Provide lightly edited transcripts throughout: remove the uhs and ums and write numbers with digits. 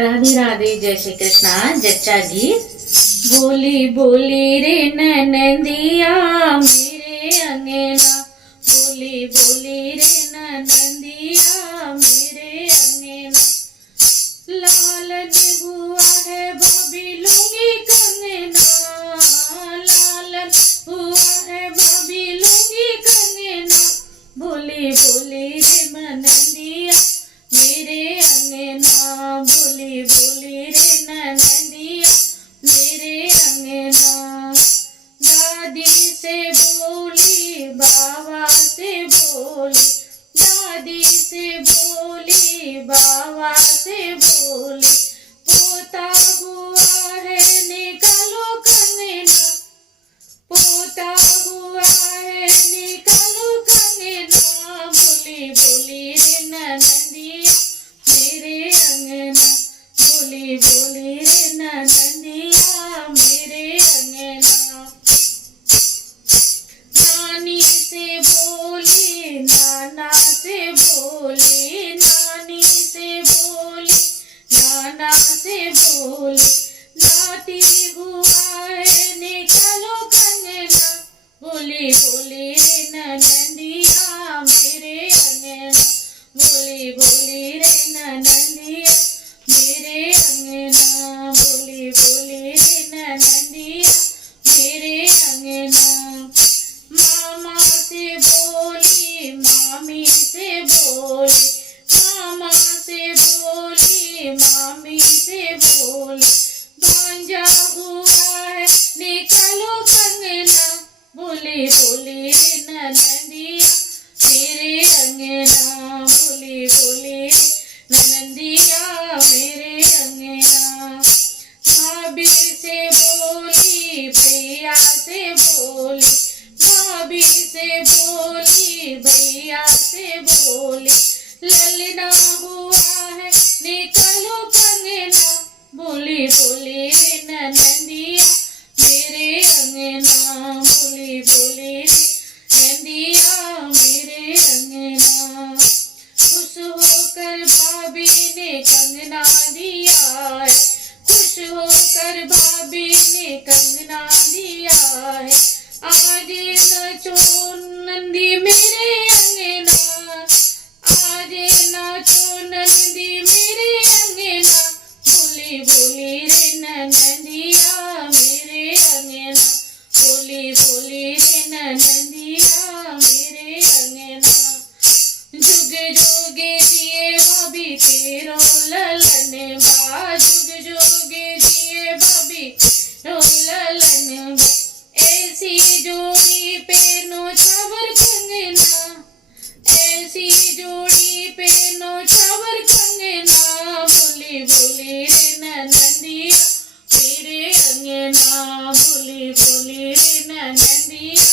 राधे राधे, जय श्री कृष्णा। जच्चा गीत। बोली बोली रे ननदिया मेरे अंगना, बोली बोली रे ननदिया मेरे अंगना। लालन हुआ है भाभी लूंगी कंगना, लालन हुआ है भाभी लूंगी कंगना। बोली बोली रे ननदिया मेरे अंगना, बोली बोली रे ननदिया मेरे अंगना। दादी से बोली बाबा से बोली, दादी से बोली बाबा से बोली। पोता हुआ है निकालो कंगना, पोता हुआ है निकालो कंगना। बोली बोली रे ननदिया मेरे अंगना, बोली बोली रे ननदिया मेरे अंगना। नानी से बोली नाना से बोली, नानी से बोली नाना से बोली। नाती हुआ है निकालो कंगना, बोली बोली रे ननदिया मेरे अंगना, बोली बोली रे ननदिया मेरे अंगना, बोली बोली रे ननदिया मेरे अंगना। मामा से बोली मामी से बोली, मामा से बोली मामी से बोली। भांजा हुआ है निकालो कंगना, बोली बोली रे ननदिया मेरे अंगना, बोली बोली रे ननदिया मेरे अंगना। भाभी से बोली भैया से बोली, भाभी से बोली भैया से बोली। ललना हुआ है निकालो कंगना, बोली बोली रे ननदिया मेरे अंगना, बोली बोली रे ननदिया मेरे अंगना। खुश होकर भाभी ने कंगना दिया है, खुश होकर भाभी ने कंगना दिया है। आज नाचो नंदी मेरे अंगना, आज नाचो नंदी मेरे अंगना। बोली बोली रे ननदिया मेरे अंगना, बोली बोली रे ननदिया मेरे अंगना। जुग जोगे जिए भाभी तेरो ललन बा, जुग जोगे जिए भाभी तेरो ललन बा। ऐसी जोड़ी पे नौछावर कंगना, ऐसी जोड़ी पे नौछावर कंगना। बोली बोली रे ननदिया मेरे अंगना, बोली बोली रे ननदिया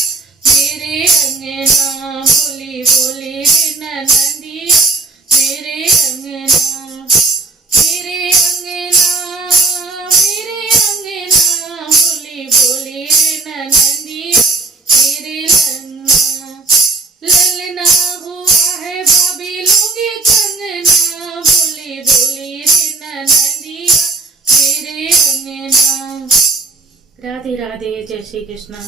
मेरे अंगना, बोली बोली रे ननदिया मेरे अंगना। मेरे अंगना मेरे अंगना, बोली बोली रे ननदिया मेरे अंगना। ललना हुआ है भाभी लूंगी कंगना, बोली बोली रे ननदिया मेरे अंगना। राधे राधे, जय श्री कृष्णा।